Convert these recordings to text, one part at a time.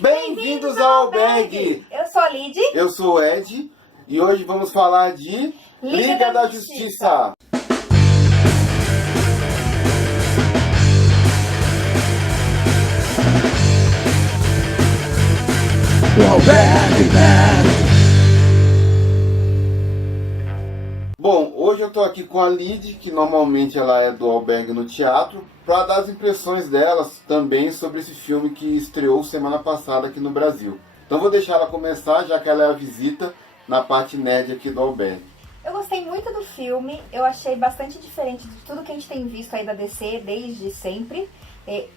Bem-vindos ao Albergue! Eu sou a Lid. Eu sou o Ed e hoje vamos falar de Liga da Justiça. Bom, hoje eu tô aqui com a Lid, que normalmente ela é do Albergue no Teatro, para dar as impressões delas também sobre esse filme que estreou semana passada aqui no Brasil. Então vou deixar ela começar, já que ela é a visita na parte nerd aqui do Albergue. Eu gostei muito do filme, eu achei bastante diferente de tudo que a gente tem visto aí da DC desde sempre.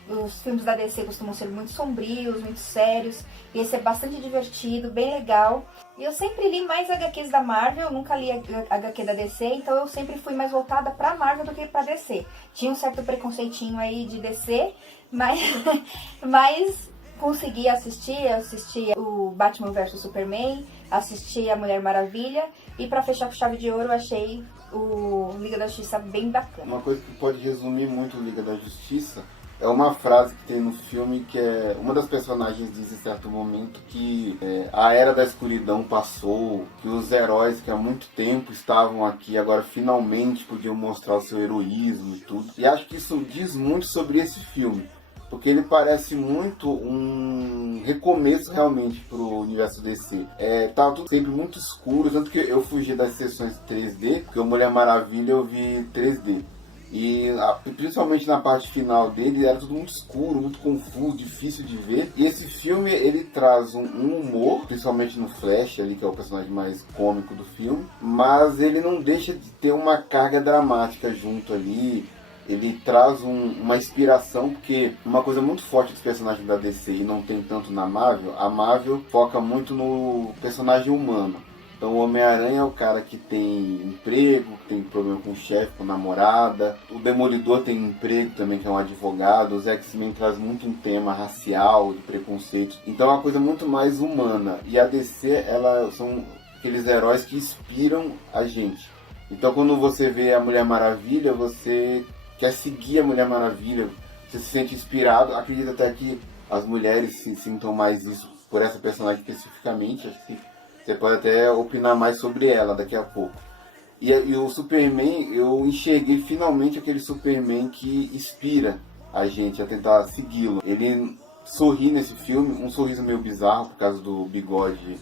Os filmes da DC costumam ser muito sombrios, muito sérios, e esse é bastante divertido, bem legal. E eu sempre li mais HQs da Marvel, nunca li HQ da DC, então eu sempre fui mais voltada pra Marvel do que pra DC. Tinha um certo preconceitinho aí de DC, mas consegui assistir, eu assisti o Batman vs Superman, assisti a Mulher Maravilha, e pra fechar com chave de ouro eu achei o Liga da Justiça bem bacana. Uma coisa que pode resumir muito o Liga da Justiça é uma frase que tem no filme que é... Uma das personagens diz em certo momento que a era da escuridão passou, que os heróis que há muito tempo estavam aqui agora finalmente podiam mostrar o seu heroísmo e tudo. E acho que isso diz muito sobre esse filme, porque ele parece muito um recomeço realmente pro universo DC. Tava tudo sempre muito escuro, tanto que eu fugi das sessões 3D, porque o Mulher Maravilha eu vi 3D. E principalmente na parte final dele era tudo muito escuro, muito confuso, difícil de ver. E esse filme ele traz um humor, principalmente no Flash ali, que é o personagem mais cômico do filme, mas ele não deixa de ter uma carga dramática junto ali. Ele traz uma inspiração, porque uma coisa muito forte dos personagens da DC e não tem tanto na Marvel, a Marvel foca muito no personagem humano. Então o Homem-Aranha é o cara que tem emprego, que tem problema com o chefe, com a namorada. O Demolidor tem emprego também, que é um advogado. Os X-Men traz muito um tema racial, de preconceito. Então é uma coisa muito mais humana. E a DC, são aqueles heróis que inspiram a gente. Então quando você vê a Mulher Maravilha, você quer seguir a Mulher Maravilha. Você se sente inspirado. Acredito até que as mulheres se sintam mais isso por essa personagem especificamente. Acho que você pode até opinar mais sobre ela daqui a pouco. E o Superman, eu enxerguei finalmente aquele Superman que inspira a gente a tentar segui-lo. Ele sorri nesse filme, um sorriso meio bizarro por causa do bigode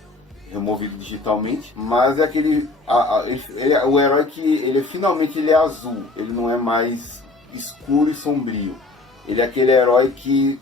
removido digitalmente, mas é aquele o herói que finalmente ele é azul, ele não é mais escuro e sombrio. Ele é aquele herói que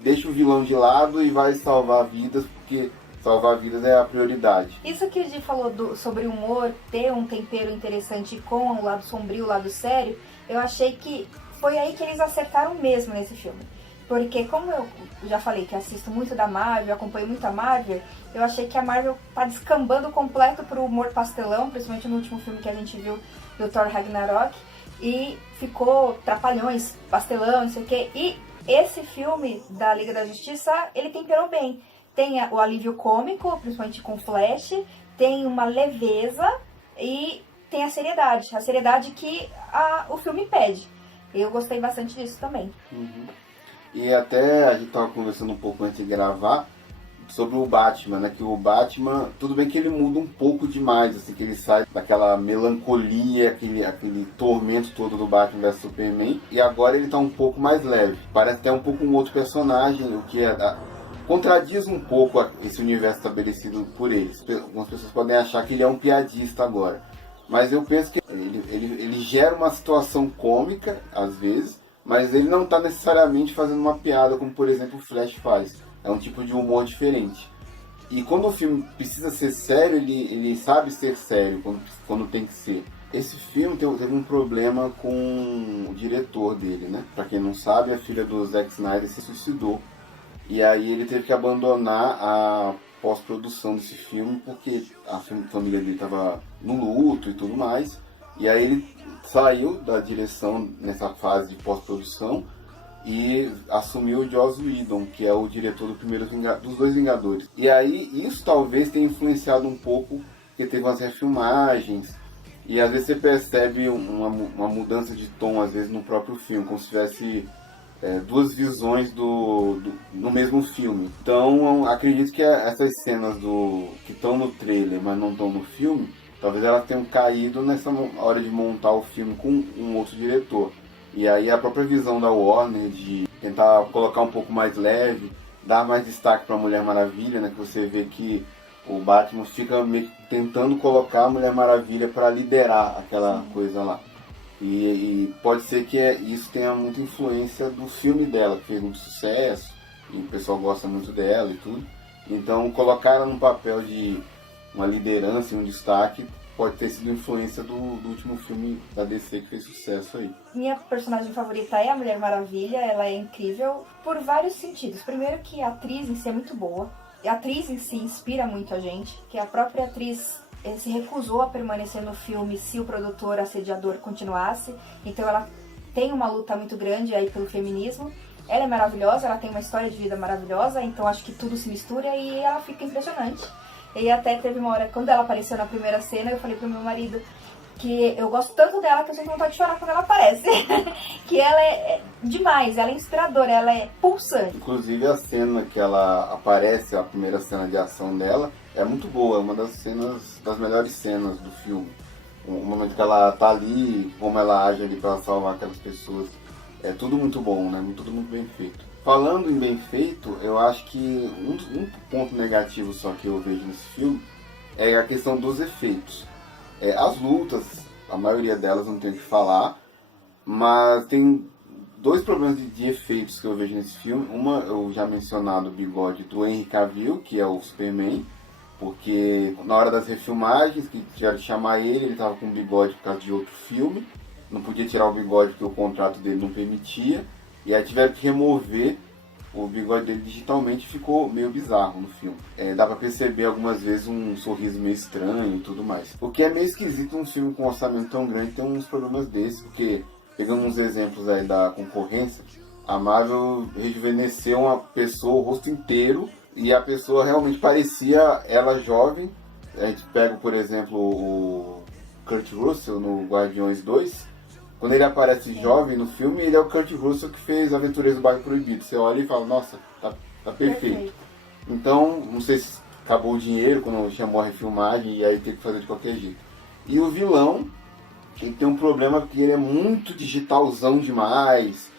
deixa o vilão de lado e vai salvar vidas, porque salvar vidas é a prioridade. Isso que o Di falou sobre o humor, ter um tempero interessante com o lado sombrio, o lado sério, eu achei que foi aí que eles acertaram mesmo nesse filme. Porque como eu já falei que assisto muito da Marvel, acompanho muito a Marvel, eu achei que a Marvel tá descambando completo pro humor pastelão, principalmente no último filme que a gente viu do Thor Ragnarok, e ficou trapalhões, pastelão, não sei o quê. E esse filme da Liga da Justiça, ele temperou bem. Tem o alívio cômico, principalmente com Flash, tem uma leveza e tem a seriedade que o filme pede. Eu gostei bastante disso também. Uhum. E até a gente estava conversando um pouco antes de gravar sobre o Batman, né? Que o Batman, tudo bem que ele muda um pouco demais, assim, que ele sai daquela melancolia, aquele tormento todo do Batman vs Superman, e agora ele está um pouco mais leve. Parece até um pouco um outro personagem, o que contradiz um pouco esse universo estabelecido por eles. Algumas pessoas podem achar que ele é um piadista agora, mas eu penso que ele gera uma situação cômica às vezes, mas ele não está necessariamente fazendo uma piada como por exemplo o Flash faz. É um tipo de humor diferente. E quando o filme precisa ser sério, ele sabe ser sério quando tem que ser. Esse filme teve um problema com o diretor dele, né? Pra quem não sabe, a filha do Zack Snyder se suicidou. E aí ele teve que abandonar a pós-produção desse filme porque a família dele estava no luto e tudo mais. E aí ele saiu da direção nessa fase de pós-produção e assumiu o Joss Whedon, que é o diretor dos dois Vingadores. E aí isso talvez tenha influenciado um pouco, porque teve umas refilmagens, e às vezes você percebe uma mudança de tom, às vezes, no próprio filme, como se tivesse duas visões no mesmo filme. Então, acredito que essas cenas que estão no trailer, mas não estão no filme, talvez elas tenham caído nessa hora de montar o filme com um outro diretor. E aí a própria visão da Warner de tentar colocar um pouco mais leve, dar mais destaque para a Mulher Maravilha, né? Que você vê que o Batman fica meio que tentando colocar a Mulher Maravilha para liderar aquela coisa lá. E pode ser que isso tenha muita influência do filme dela, que fez muito sucesso, e o pessoal gosta muito dela e tudo. Então colocar ela num papel de uma liderança e um destaque pode ter sido influência do último filme da DC que fez sucesso aí. Minha personagem favorita é a Mulher Maravilha, ela é incrível por vários sentidos. Primeiro que a atriz em si é muito boa, a atriz em si inspira muito a gente, que a própria atriz se recusou a permanecer no filme se o produtor assediador continuasse, então ela tem uma luta muito grande aí pelo feminismo. Ela é maravilhosa, ela tem uma história de vida maravilhosa, então acho que tudo se mistura e ela fica impressionante. E até teve uma hora, quando ela apareceu na primeira cena, eu falei pro meu marido que eu gosto tanto dela que eu sinto vontade de chorar quando ela aparece. Que ela é demais, ela é inspiradora, ela é pulsante. Inclusive a cena que ela aparece, a primeira cena de ação dela, é muito boa, é uma das melhores cenas do filme. O momento que ela tá ali, como ela age ali para salvar aquelas pessoas, é tudo muito bom, né? Tudo muito bem feito. Falando em bem feito, eu acho que um ponto negativo só que eu vejo nesse filme é a questão dos efeitos. As lutas, a maioria delas não tem o que falar, mas tem dois problemas de efeitos que eu vejo nesse filme. Uma, eu já mencionado o bigode do Henry Cavill, que é o Superman, porque na hora das refilmagens, que tiveram que chamar ele estava com bigode por causa de outro filme, não podia tirar o bigode porque o contrato dele não permitia, e aí tiveram que remover o bigode dele digitalmente, ficou meio bizarro no filme. Dá pra perceber algumas vezes um sorriso meio estranho e tudo mais. O que é meio esquisito num filme com um orçamento tão grande ter uns problemas desses, porque, pegando uns exemplos aí da concorrência, a Marvel rejuvenesceu uma pessoa, o rosto inteiro, e a pessoa realmente parecia ela jovem. A gente pega, por exemplo, o Kurt Russell no Guardiões 2. Quando ele aparece jovem no filme, ele é o Kurt Russell que fez Aventureiros do Bairro Proibido. Você olha e fala, nossa, tá perfeito. Então, não sei se acabou o dinheiro quando chamou a refilmagem e aí teve que fazer de qualquer jeito. E o vilão, ele tem um problema porque ele é muito digitalzão demais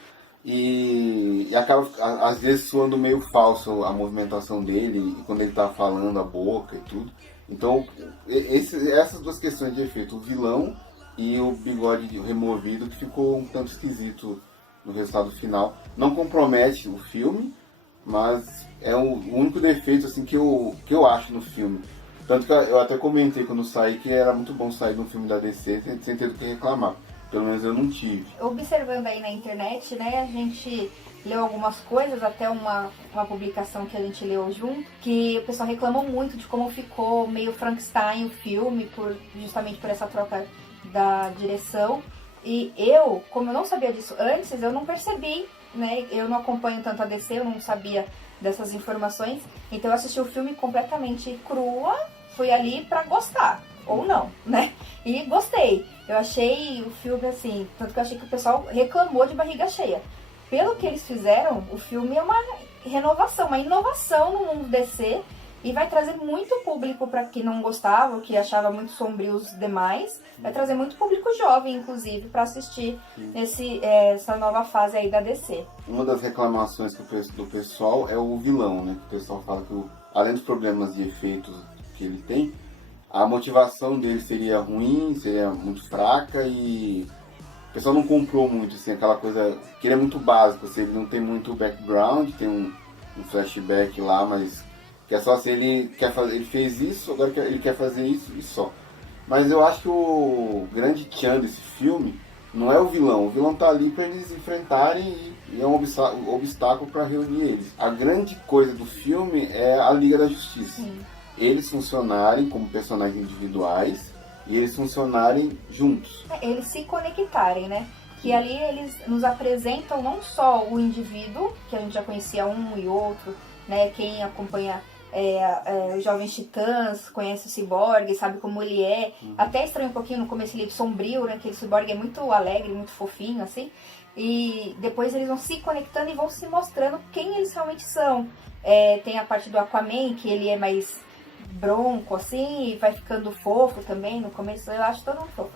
e acaba, às vezes, soando meio falso a movimentação dele, e quando ele tá falando, a boca e tudo. Então, essas duas questões de efeito, o vilão e o bigode removido, que ficou um tanto esquisito no resultado final. Não compromete o filme, mas é o único defeito assim, que eu acho no filme. Tanto que eu até comentei quando saí que era muito bom sair de um filme da DC sem ter o que reclamar. Pelo menos eu não tive. Observando aí na internet, né, a gente leu algumas coisas, até uma publicação que a gente leu junto, que o pessoal reclamou muito de como ficou meio Frankenstein o filme, justamente por essa troca da direção. E como eu não sabia disso antes, eu não percebi, né? Eu não acompanho tanto a DC, eu não sabia dessas informações. Então eu assisti o filme completamente crua, fui ali pra gostar, ou não, né? E gostei. Eu achei o filme assim, tanto que eu achei que o pessoal reclamou de barriga cheia. Pelo que eles fizeram, o filme é uma renovação, uma inovação no mundo DC. E vai trazer muito público para quem não gostava, que achava muito sombrio os demais. Vai trazer muito público jovem, inclusive, para assistir essa nova fase aí da DC. Uma das reclamações do pessoal é o vilão, né? Que o pessoal fala que, além dos problemas de efeitos que ele tem, a motivação dele seria ruim, seria muito fraca e o pessoal não comprou muito, assim, aquela coisa que ele é muito básico, assim, ele não tem muito background, tem um flashback lá, mas que é só se ele fez isso, agora ele quer fazer isso e só. Mas eu acho que o grande tchan desse filme não é o vilão tá ali para eles enfrentarem e é um obstáculo para reunir eles. A grande coisa do filme é a Liga da Justiça. Sim. Eles funcionarem como personagens individuais e eles funcionarem juntos. Eles se conectarem, né? Que ali eles nos apresentam não só o indivíduo, que a gente já conhecia um e outro, né? Quem acompanha os Jovens Titãs, conhece o Cyborg, sabe como ele é. Até estranho um pouquinho no começo ele é sombrio, né? Que o Cyborg é muito alegre, muito fofinho, assim. E depois eles vão se conectando e vão se mostrando quem eles realmente são. Tem a parte do Aquaman, que ele é mais bronco, assim, e vai ficando fofo também. No começo eu acho todo mundo fofo.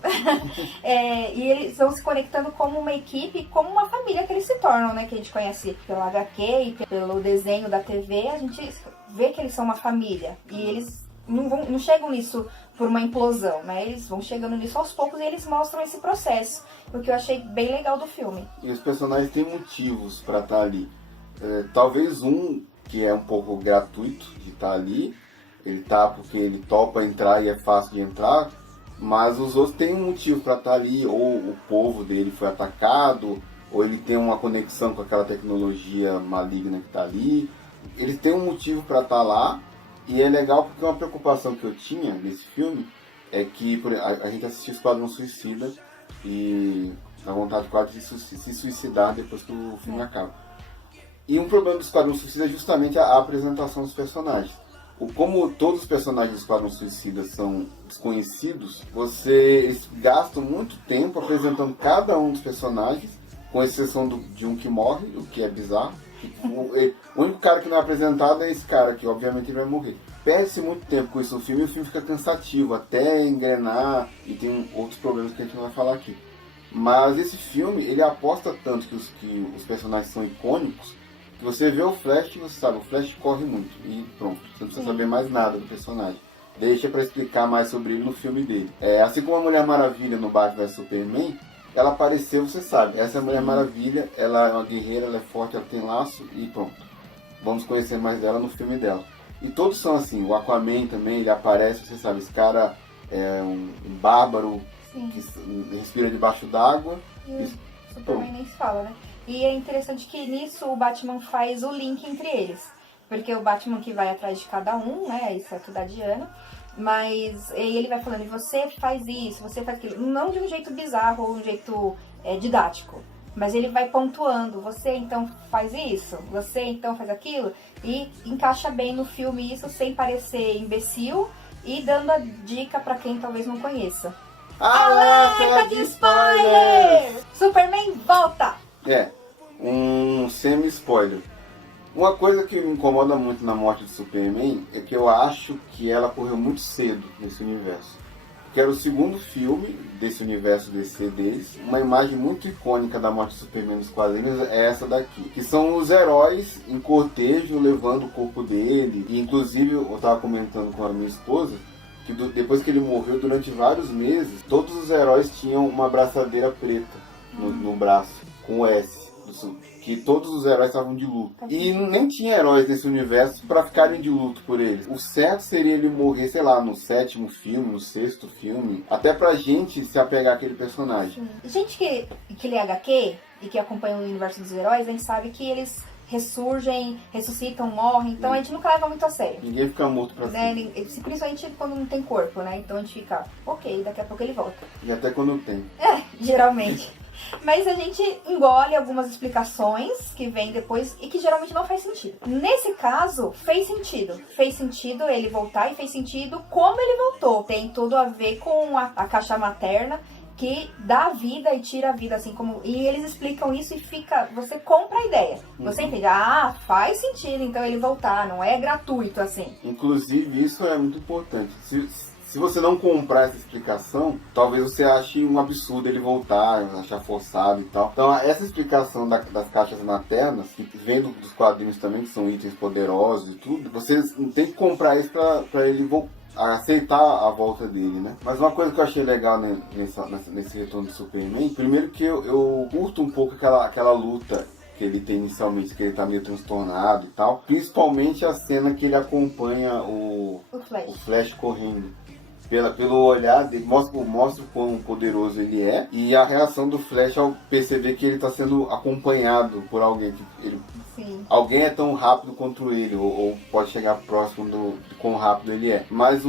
E eles vão se conectando como uma equipe, como uma família que eles se tornam, né? Que a gente conhece pelo HQ e pelo desenho da TV, a gente vê que eles são uma família. E eles não chegam nisso por uma implosão, né? Eles vão chegando nisso aos poucos e eles mostram esse processo, o que eu achei bem legal do filme. E os personagens têm motivos pra estar ali. Talvez um que é um pouco gratuito de estar ali, ele tá porque ele topa entrar e é fácil de entrar, mas os outros têm um motivo pra estar ali, ou o povo dele foi atacado, ou ele tem uma conexão com aquela tecnologia maligna que tá ali. Eles têm um motivo pra estar lá, e é legal porque uma preocupação que eu tinha nesse filme é que a gente assistiu Esquadrão Suicida e a vontade quase de se suicidar depois que o filme acaba. E um problema do Esquadrão Suicida é justamente a apresentação dos personagens. Como todos os personagens do Esquadrão Suicida são desconhecidos, eles gastam muito tempo apresentando cada um dos personagens, com exceção de um que morre, o que é bizarro. O único cara que não é apresentado é esse cara, que obviamente ele vai morrer. Perde-se muito tempo com isso no filme e o filme fica cansativo, até engrenar, e tem outros problemas que a gente não vai falar aqui. Mas esse filme, ele aposta tanto que os personagens são icônicos, que você vê o Flash e você sabe, o Flash corre muito, e pronto, você não precisa saber mais nada do personagem. Deixa pra explicar mais sobre ele no filme dele. Assim como a Mulher Maravilha no Batman vs Superman, ela apareceu, você sabe, essa é a Mulher Maravilha, ela é uma guerreira, ela é forte, ela tem laço e pronto. Vamos conhecer mais dela no filme dela. E todos são assim, o Aquaman também, ele aparece, você sabe, esse cara é um bárbaro. Sim. Que respira debaixo d'água. E o Superman nem se fala, né? E é interessante que nisso o Batman faz o link entre eles. Porque o Batman que vai atrás de cada um, né, exceto da Diana, mas ele vai falando, você faz isso, você faz aquilo. Não de um jeito bizarro ou um jeito didático. Mas ele vai pontuando, você então faz isso, você então faz aquilo. E encaixa bem no filme isso sem parecer imbecil e dando a dica pra quem talvez não conheça. Alerta de spoiler! Superman volta! Um semi-spoiler. Uma coisa que me incomoda muito na morte de Superman é que eu acho que ela correu muito cedo nesse universo. Que era o segundo filme desse universo DC deles. Uma imagem muito icônica da morte de Superman nos quadrinhos é essa daqui. Que são os heróis em cortejo levando o corpo dele. E inclusive eu estava comentando com a minha esposa que depois que ele morreu, durante vários meses, todos os heróis tinham uma abraçadeira preta no braço, com o S. Que todos os heróis estavam de luto. E nem tinha heróis nesse universo pra ficarem de luto por eles. O certo seria ele morrer, sei lá, no 7º filme, no 6º filme, até pra gente se apegar àquele personagem. Sim. Gente que lê HQ e que acompanha o universo dos heróis, a gente sabe que eles ressurgem, ressuscitam, morrem, então a gente nunca leva muito a sério. Ninguém fica morto pra sempre. Principalmente quando não tem corpo, né? Então a gente fica, ok, daqui a pouco ele volta. E até quando tem. Geralmente. Mas a gente engole algumas explicações que vêm depois e que geralmente não faz sentido. Nesse caso, fez sentido. Fez sentido ele voltar e fez sentido como ele voltou. Tem tudo a ver com a caixa materna que dá vida e tira a vida, assim como... E eles explicam isso e fica... Você compra a ideia. Você entende? Faz sentido então ele voltar. Não é gratuito, assim. Inclusive, isso é muito importante. Se você não comprar essa explicação, talvez você ache um absurdo ele voltar, achar forçado e tal. Então, essa explicação das caixas maternas, que vem dos quadrinhos também, que são itens poderosos e tudo, você tem que comprar isso pra ele aceitar a volta dele, né? Mas uma coisa que eu achei legal nesse retorno do Superman, primeiro que eu curto um pouco aquela luta que ele tem inicialmente, que ele tá meio transtornado e tal. Principalmente a cena que ele acompanha o Flash correndo. Pelo olhar dele, mostra o quão poderoso ele é. E a reação do Flash ao perceber que ele está sendo acompanhado por alguém. Alguém é tão rápido quanto ele, ou pode chegar próximo de quão rápido ele é. Mas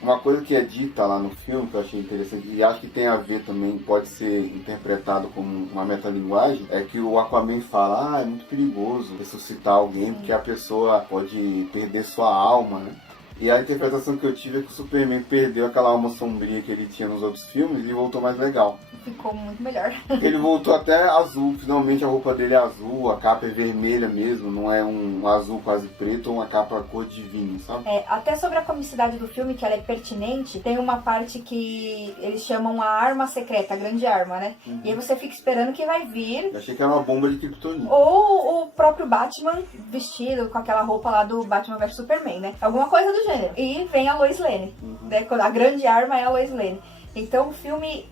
Uma coisa que é dita lá no filme, que eu achei interessante, e acho que tem a ver também, pode ser interpretado como uma metalinguagem, é que o Aquaman fala, é muito perigoso ressuscitar alguém, porque a pessoa pode perder sua alma, né? E a interpretação que eu tive é que o Superman perdeu aquela alma sombria que ele tinha nos outros filmes e voltou mais legal. Ficou muito melhor. Ele voltou até azul, finalmente a roupa dele é azul, a capa é vermelha mesmo, não é um azul quase preto ou uma capa cor de vinho, sabe? Até sobre a comicidade do filme, que ela é pertinente, tem uma parte que eles chamam a arma secreta, a grande arma, né? Uhum. E aí você fica esperando que vai vir... Eu achei que era uma bomba de Kryptonita. Ou o próprio Batman vestido com aquela roupa lá do Batman vs Superman, né? Alguma coisa do gênero. E vem a Lois Lane, né? A grande arma é a Lois Lane. Então o filme...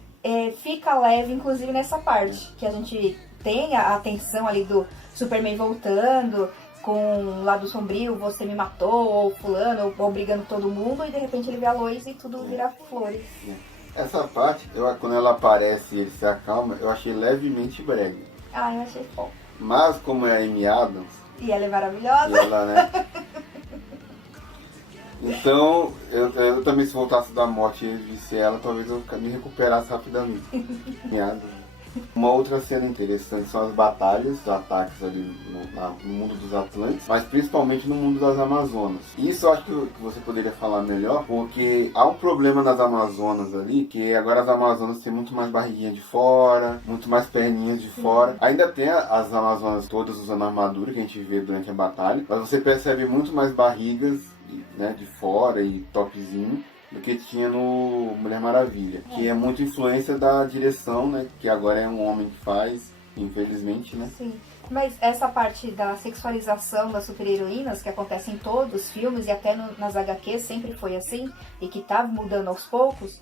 fica leve, inclusive, nessa parte. Que a gente tem a tensão ali do Superman voltando, com o lado sombrio, você me matou, ou fulano, ou brigando todo mundo, e de repente ele vê a Lois e tudo vira flores. Essa parte, quando ela aparece e ele se acalma, eu achei levemente brega. Eu achei bom. Mas como é a Amy Adams... E ela é maravilhosa. E ela, né? Então, eu também, se voltasse da morte e visse ela, talvez eu me recuperasse rapidamente. Uma outra cena interessante são as batalhas, os ataques ali no mundo dos Atlantes, mas principalmente no mundo das Amazonas. Isso eu acho que você poderia falar melhor, porque há um problema nas Amazonas ali, que agora as Amazonas têm muito mais barriguinha de fora, muito mais perninhas de fora. Ainda tem as Amazonas todas usando armadura que a gente vê durante a batalha, mas você percebe muito mais barrigas, né, de fora e topzinho do que tinha no Mulher Maravilha, que é muito influência da direção, né, que agora é um homem que faz, infelizmente, né? Sim, mas essa parte da sexualização das super-heroínas, que acontece em todos os filmes e até nas HQs sempre foi assim, e que tá mudando aos poucos,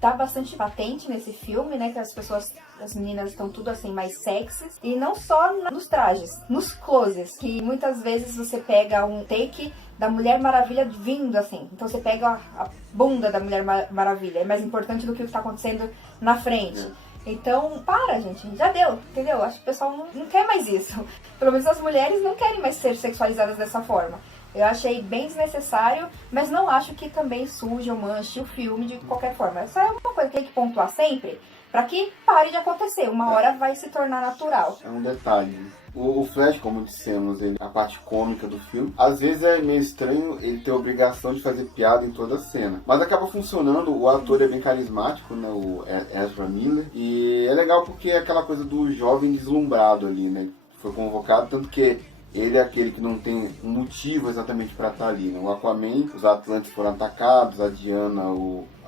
tá bastante patente nesse filme, né, que as meninas estão tudo assim mais sexys, e não só nos trajes, nos closes, que muitas vezes você pega um take da Mulher Maravilha vindo assim, então você pega a bunda da Mulher Maravilha, é mais importante do que o que está acontecendo na frente. Então, gente, já deu, entendeu? Acho que o pessoal não quer mais isso. Pelo menos as mulheres não querem mais ser sexualizadas dessa forma. Eu achei bem desnecessário, mas não acho que também suje ou manche o filme de qualquer forma. Essa é uma coisa que tem que pontuar sempre, para que pare de acontecer. Uma hora vai se tornar natural. É um detalhe. O Flash, como dissemos, a parte cômica do filme, às vezes é meio estranho ele ter a obrigação de fazer piada em toda a cena. Mas acaba funcionando, o ator é bem carismático, né, o Ezra Miller. E é legal porque é aquela coisa do jovem deslumbrado ali, né, foi convocado, tanto que ele é aquele que não tem um motivo exatamente para estar ali, né? O Aquaman, os Atlantes foram atacados, a Diana,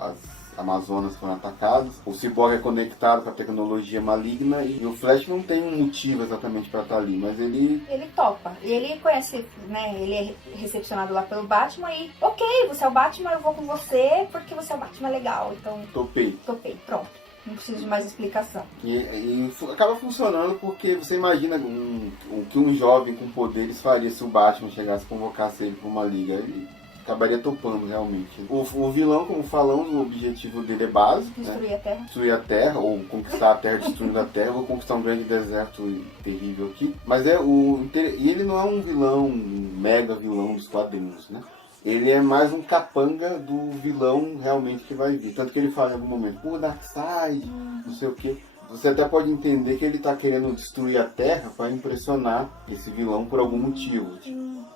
as Amazonas foram atacados, o Cyborg é conectado com a tecnologia maligna e o Flash não tem um motivo exatamente para estar ali, mas ele topa. E ele conhece, né, ele é recepcionado lá pelo Batman e, ok, você é o Batman, eu vou com você porque você é o Batman legal, então... Topei, pronto. Não preciso de mais explicação. E acaba funcionando porque você imagina o que um jovem com poderes faria se o Batman chegasse e convocasse ele para uma liga. Ele acabaria topando realmente. O vilão, como falamos, o objetivo dele é básico. Destruir, né? A Terra. Destruir a Terra, ou conquistar a Terra destruindo a Terra, ou conquistar um grande deserto terrível aqui. Mas e ele não é um vilão, um mega vilão dos quadrinhos, né? Ele é mais um capanga do vilão realmente que vai vir. Tanto que ele fala em algum momento, Darkseid, não sei o que. Você até pode entender que ele tá querendo destruir a Terra para impressionar esse vilão por algum motivo.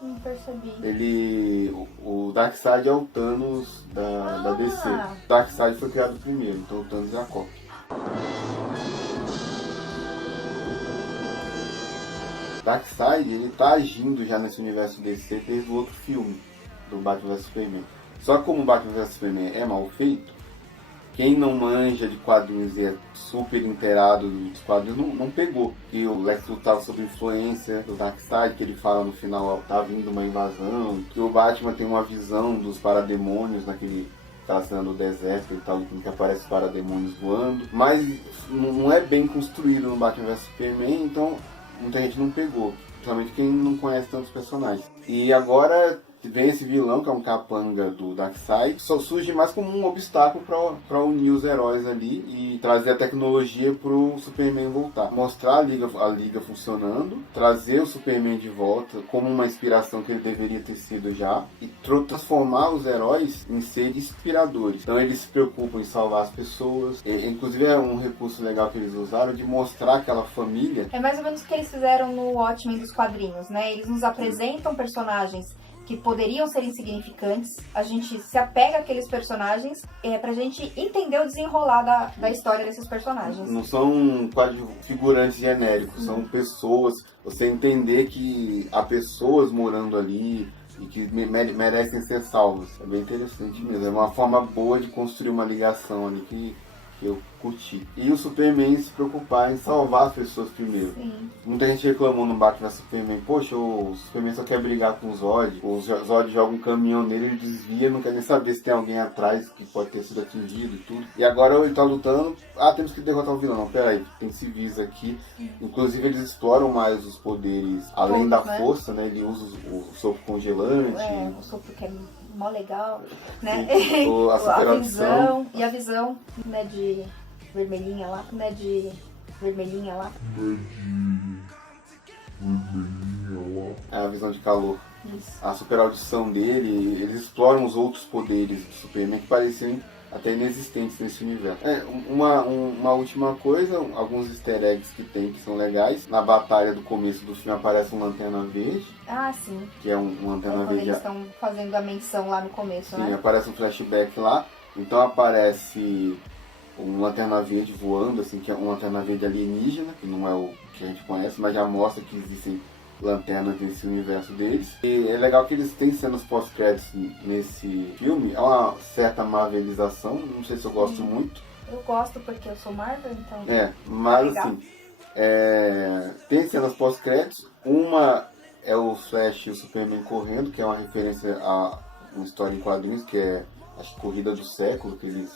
Não percebi. O Darkseid é o Thanos da DC. O Darkseid foi criado primeiro, então o Thanos é a cópia. Darkseid, ele tá agindo já nesse universo DC desde o outro filme, do Batman vs Superman. Só que como o Batman vs Superman é mal feito, quem não manja de quadrinhos e é super inteirado dos quadrinhos não pegou. E o Lex Luthor estava sob influência do Darkseid, que ele fala no final, tá vindo uma invasão. Que o Batman tem uma visão dos parademônios naquele tá sendo o deserto e tal, em que aparece os parademônios voando. Mas não é bem construído no Batman vs Superman, então muita gente não pegou. Principalmente quem não conhece tantos personagens. E agora vem esse vilão, que é um capanga do Darkseid, só surge mais como um obstáculo para unir os heróis ali e trazer a tecnologia pro Superman voltar. Mostrar a Liga funcionando, trazer o Superman de volta como uma inspiração que ele deveria ter sido já, e transformar os heróis em seres inspiradores. Então eles se preocupam em salvar as pessoas. Inclusive é um recurso legal que eles usaram de mostrar aquela família. É mais ou menos o que eles fizeram no Watchmen dos quadrinhos, né? Eles nos apresentam personagens que poderiam ser insignificantes, a gente se apega àqueles personagens pra gente entender o desenrolar da história desses personagens. Não são figurantes genéricos, são pessoas. Você entender que há pessoas morando ali e que merecem ser salvas. É bem interessante mesmo. É uma forma boa de construir uma ligação ali que eu curti. E o Superman se preocupar em salvar as pessoas primeiro. Sim. Muita gente reclamou no Batman Superman, poxa, o Superman só quer brigar com o Zod. O Zod joga um caminhão nele, ele desvia, não quer nem saber se tem alguém atrás que pode ter sido atingido e tudo. E agora ele tá lutando, temos que derrotar o vilão. Não, peraí, tem civis aqui. Inclusive eles exploram mais os poderes, além da força, né? Ele usa o sopro congelante. O sopro que é mó legal, né? A visão, e a visão, né, de vermelhinha lá, É a visão de calor. Isso. A super audição dele, eles exploram os outros poderes do Superman que pareciam até inexistentes nesse universo. Uma última coisa, alguns easter eggs que tem que são legais. Na batalha do começo do filme aparece um Lanterna Verde. Ah, sim. Que é um Lanterna Verde. Eles estão fazendo a menção lá no começo, sim, né? Aparece um flashback lá. Então aparece um Lanterna Verde voando, assim, que é um Lanterna Verde alienígena, que não é o que a gente conhece, mas já mostra que existem lanternas nesse universo deles. E é legal que eles têm cenas pós-créditos nesse filme. É uma certa marvelização, não sei se eu gosto muito. Eu gosto porque eu sou Marvel, então... Mas assim, tem cenas pós-créditos. Uma é o Flash e o Superman correndo, que é uma referência a uma história em quadrinhos, que é a Corrida do Século, que eles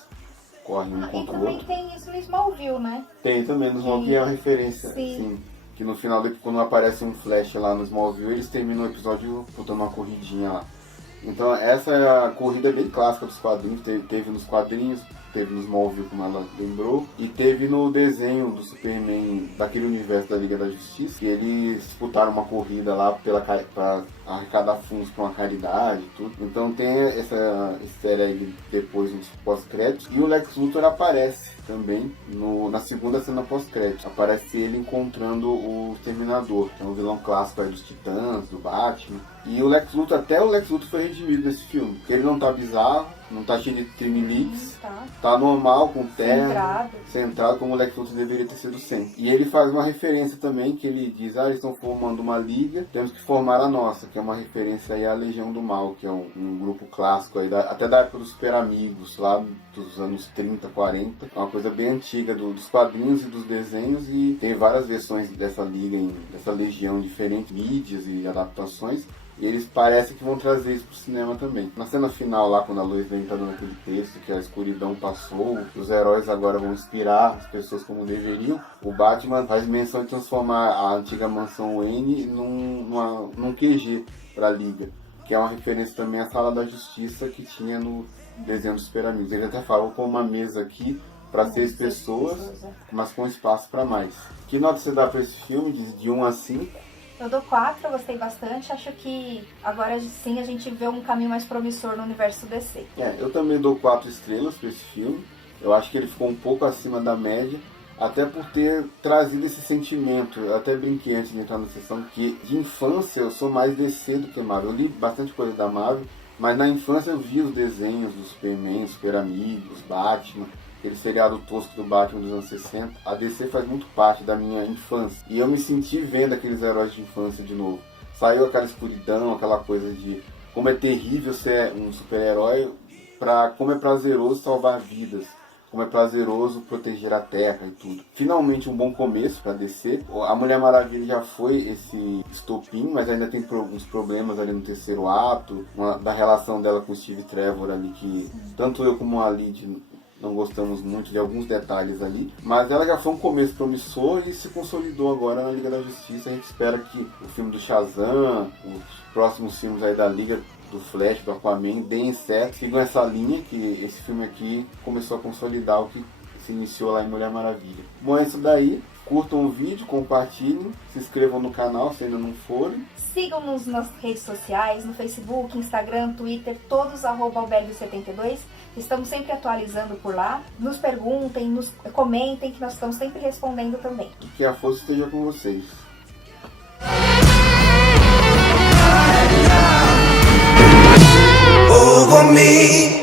correm um contra o outro. E também tem isso no Smallville, né? Tem também no Smallville, é uma referência, sim. Assim, que no final, quando aparece um Flash lá no Smallville, eles terminam o episódio botando uma corridinha lá. Então essa corrida é bem clássica dos quadrinhos, teve nos quadrinhos, teve no Smallville, como ela lembrou, e teve no desenho do Superman, daquele universo da Liga da Justiça, que eles disputaram uma corrida lá para arrecadar fundos para uma caridade e tudo. Então tem essa easter egg depois nos pós-créditos, e o Lex Luthor aparece também na segunda cena pós-crédito. Aparece ele encontrando o Terminador, que é um vilão clássico aí dos Titãs, do Batman. E o Lex Luthor foi redimido nesse filme, porque ele não tá bizarro, não tá cheio de trimeliques, tá normal, com terra, centrado como o Lex Luthor deveria ter sido sempre. E ele faz uma referência também, que ele diz, eles estão formando uma liga, temos que formar a nossa, que é uma referência aí à Legião do Mal, que é um grupo clássico aí, até da época dos Super Amigos, lá dos anos 30, 40, é uma coisa bem antiga dos quadrinhos e dos desenhos, e tem várias versões dessa liga, dessa legião, diferentes mídias e adaptações. E eles parecem que vão trazer isso pro cinema também. Na cena final lá, quando a Lois vem tá dando aquele texto que a escuridão passou, os heróis agora vão inspirar as pessoas como deveriam, o Batman faz menção de transformar a antiga mansão Wayne num QG pra Liga, que é uma referência também à Sala da Justiça que tinha no desenho dos Super Amigos. Ele até fala, vou pôr uma mesa aqui para 6 pessoas, mas com espaço para mais. Que nota você dá para esse filme, de 1 a 5? Eu dou 4, eu gostei bastante. Acho que agora sim a gente vê um caminho mais promissor no universo DC. Eu também dou 4 estrelas para esse filme. Eu acho que ele ficou um pouco acima da média, até por ter trazido esse sentimento. Eu até brinquei antes de entrar na sessão que de infância eu sou mais DC do que Marvel. Eu li bastante coisa da Marvel, mas na infância eu vi os desenhos do Superman, Super Amigos, Batman, aquele seriado tosco do Batman dos anos 60. A DC faz muito parte da minha infância. E eu me senti vendo aqueles heróis de infância de novo. Saiu aquela escuridão, aquela coisa de como é terrível ser um super-herói, para como é prazeroso salvar vidas, como é prazeroso proteger a Terra e tudo. Finalmente um bom começo para DC. A Mulher Maravilha já foi esse estopim, mas ainda tem uns problemas ali no terceiro ato, da relação dela com o Steve Trevor ali, que tanto eu como a Lid não gostamos muito de alguns detalhes ali, mas ela já foi um começo promissor e se consolidou agora na Liga da Justiça. A gente espera que o filme do Shazam, os próximos filmes aí da Liga, do Flash, do Aquaman, deem certo, sigam essa linha, que esse filme aqui começou a consolidar o que se iniciou lá em Mulher Maravilha. Bom, é isso daí. Curtam o vídeo, compartilhem, se inscrevam no canal se ainda não forem. Sigam-nos nas redes sociais, no Facebook, Instagram, Twitter, todos @albergue72. Estamos sempre atualizando por lá. Nos perguntem, nos comentem, que nós estamos sempre respondendo também. Que a força esteja com vocês. Over me.